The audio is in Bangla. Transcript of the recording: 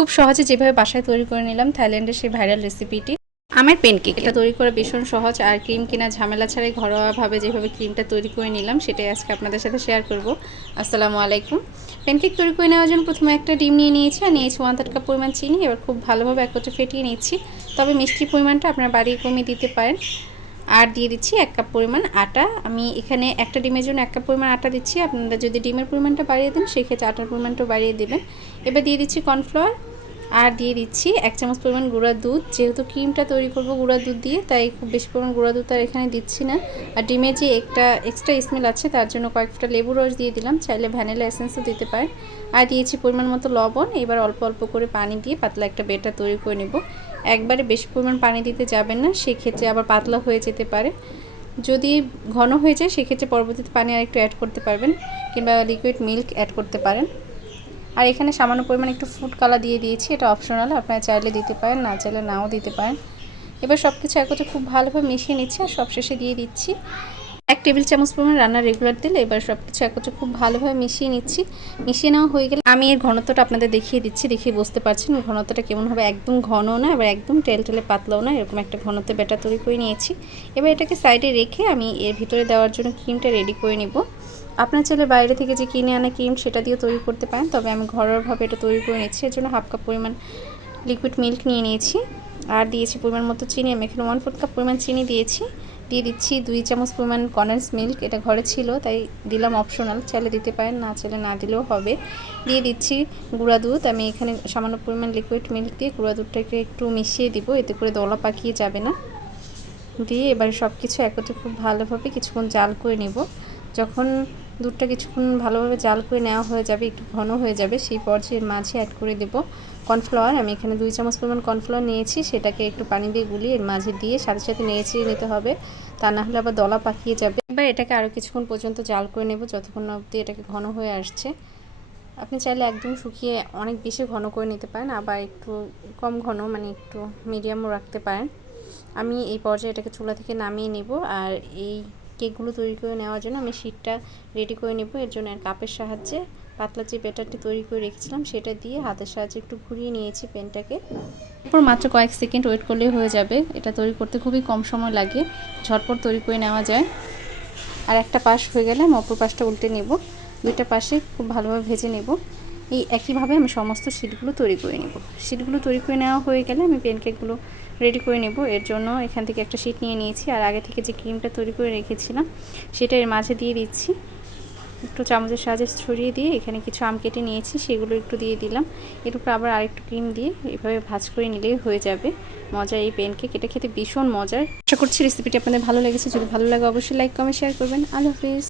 খুব সহজে যেভাবে বাসায় তৈরি করে নিলাম থাইল্যান্ডের সেই ভাইরাল রেসিপিটি আমের পেনকেক এটা তৈরি করা ভীষণ সহজ আর ক্রিম কিনা ঝামেলা ছাড়াই ঘরোয়াভাবে যেভাবে ক্রিমটা তৈরি করে নিলাম সেটাই আজকে আপনাদের সাথে শেয়ার করব। আসসালামু আলাইকুম। পেনকেক তৈরি করে নেওয়ার জন্য প্রথমে একটা ডিম নিয়ে নিয়েছি আর নিয়েছি ওয়ান থার্ড কাপ পরিমাণ চিনি। এবার খুব ভালোভাবে একত্রে ফেটিয়ে নিচ্ছি। তবে মিষ্টির পরিমাণটা আপনারা বাড়িয়ে কমিয়ে দিতে পারেন। আর দিয়ে দিচ্ছি এক কাপ পরিমাণ আটা। আমি এখানে একটা ডিমের জন্য এক কাপ পরিমাণ আটা দিচ্ছি। আপনারা যদি ডিমের পরিমাণটা বাড়িয়ে দেন সেক্ষেত্রে আটার পরিমাণটাও বাড়িয়ে দেবেন। এবার দিয়ে দিচ্ছি কর্নফ্লাওয়ার আর দিয়ে দিচ্ছি এক চামচ পরিমাণ গুঁড়া দুধ। যেহেতু ক্রিমটা তৈরি করব গুঁড়া দুধ দিয়ে, তাই খুব বেশি পরিমাণ গুঁড়া দুধ আর এখানে দিচ্ছি না। আর ডিমের যে একটা এক্সট্রা স্মেল আছে, তার জন্য কয়েকটা লেবু রস দিয়ে দিলাম। চাইলে ভ্যানিলা এসেন্সও দিতে পারেন। আর দিয়েছি পরিমাণ মতো লবণ। এবার অল্প অল্প করে পানি দিয়ে পাতলা একটা বেটা তৈরি করে নেব। একবারে বেশি পরিমাণ পানি দিতে যাবেন না, সেক্ষেত্রে আবার পাতলা হয়ে যেতে পারে। যদি ঘন হয়ে যায়, সেক্ষেত্রে পরবর্তীতে পানি আর একটু অ্যাড করতে পারবেন, কিংবা লিকুইড মিল্ক অ্যাড করতে পারেন। আর এখানে সামান্য পরিমাণ একটু ফুড কালার দিয়ে দিয়েছি, এটা অপশনাল আপনারা চাইলে দিতে পারেন, না চাইলে নাও দিতে পারেন। এবার সব কিছু একত্রে খুব ভালোভাবে মিশিয়ে নিচ্ছি আর সবশেষে দিয়ে দিচ্ছি। এক টেবিল চামচ পরিমাণ রান্নার রেগুলার দিলে এবার সব কিছু একত্রে খুব ভালোভাবে মিশিয়ে নিচ্ছি। মিশিয়ে নেওয়া হয়ে গেলে আমি এর ঘনত্বটা আপনাদের দেখিয়ে দিচ্ছি দেখিয়ে বুঝতে পারছেন ঘনত্বটা কেমন হবে। একদম ঘনও না, এবার একদম টেল টেলে পাতলাও না, এরকম একটা ঘনত্বে ব্যাটার তৈরি করে নিয়েছি। এবার এটাকে সাইডে রেখে আমি এর ভিতরে দেওয়ার জন্য ক্রিমটা রেডি করে নিব। আপনার ছেলে বাইরে থেকে যে কিনে আনা ক্রিম সেটা দিয়ে তৈরি করতে পারেন, তবে আমি ঘরোয়াভাবে এটা তৈরি করে নিচ্ছি এর জন্য হাফ কাপ পরিমাণ লিকুইড মিল্ক নিয়ে নিয়েছি। আর দিয়েছি পরিমাণ মতো চিনি, আমি এখানে ওয়ান ফোর্থ কাপ পরিমাণ চিনি দিয়েছি। দিয়ে দিচ্ছি দুই চামচ পরিমাণ কনডেন্স মিল্ক এটা ঘরে ছিল, তাই দিলাম অপশনাল চাইলে দিতে পারেন, না চাইলে না দিলেও হবে। দিয়ে দিচ্ছি গুঁড়া দুধ, আমি এখানে সামান্য পরিমাণ লিকুইড মিল্ক দিয়ে গুঁড়া দুধটাকে একটু মিশিয়ে দিব, এতে করে দলা পাকিয়ে যাবে না। দিয়ে এবার সব কিছু একত্রে খুব ভালোভাবে কিছুক্ষণ জাল করে নেব। যখন দুধটা কিছুক্ষণ ভালোভাবে জাল করে নেওয়া হয়ে যাবে, একটু ঘন হয়ে যাবে, সেই পর্যায়ের মাঝে অ্যাড করে দেব কর্নফ্লাওয়ার আমি এখানে দুই চামচ পরিমাণ কর্নফ্লাওয়ার নিয়েছি, সেটাকে একটু পানি দিয়ে গুলিয়ে এর মাঝে দিয়ে সাথে সাথে নেড়েচিড়ে নিতে হবে। তা না হলে আবার দলা পাকিয়ে যাবে। এবার এটাকে আরও কিছুক্ষণ পর্যন্ত জাল করে নেব, যতক্ষণ অবধি এটাকে ঘন হয়ে আসছে। আপনি চাইলে একদম শুকিয়ে অনেক বেশি ঘন করে নিতে পারেন, আবার একটু কম ঘন মানে একটু মিডিয়ামও রাখতে পারেন। আমি এই পর্যায়ে এটাকে চুলা থেকে নামিয়ে নেব, আর এই কেকগুলো তৈরি করে নেওয়ার জন্য আমি শীটটা রেডি করে নেব। এর জন্য আর কাপের সাহায্যে পাতলা যে ব্যাটারটি তৈরি করে রেখেছিলাম, সেটা দিয়ে হাতের সাহায্যে একটু ঘুরিয়ে নিয়েছি পেনটাকে। এরপর মাত্র কয়েক সেকেন্ড ওয়েট করলেই হয়ে যাবে। এটা তৈরি করতে খুবই কম সময় লাগে। ঝটপট তৈরি করে নেওয়া যায়। আর একটা পাশ হয়ে গেলে আমি অপর পাশটা উল্টে নেব। দুইটা পাশে খুব ভালোভাবে ভেজে নেব। এই একইভাবে আমি সমস্ত শিটগুলো তৈরি করে নেব। শিটগুলো তৈরি করে নেওয়া হয়ে গেলে আমি পেনকেকগুলো রেডি করে নেব। এর জন্য এখান থেকে একটা শিট নিয়ে নিয়েছি। আর আগে থেকে যে ক্রিমটা তৈরি করে রেখেছিলাম, সেটা এর মাঝে দিয়ে দিচ্ছি। একটু চামচের সাহায্যে ছড়িয়ে দিয়ে এখানে কিছু আম কেটে নিয়েছি, সেগুলো একটু দিয়ে দিলাম। এর উপর আবার আরেকটু ক্রিম দিয়ে এভাবে ভাজ করে নিলেই হয়ে যাবে। মজার এই পেনকেক এটা খেতে ভীষণ মজার। আশা করছি রেসিপিটি আপনাদের ভালো লেগেছে। যদি ভালো লাগে অবশ্যই লাইক কমেন্ট শেয়ার করবেন। আল্লাহ হাফিজ।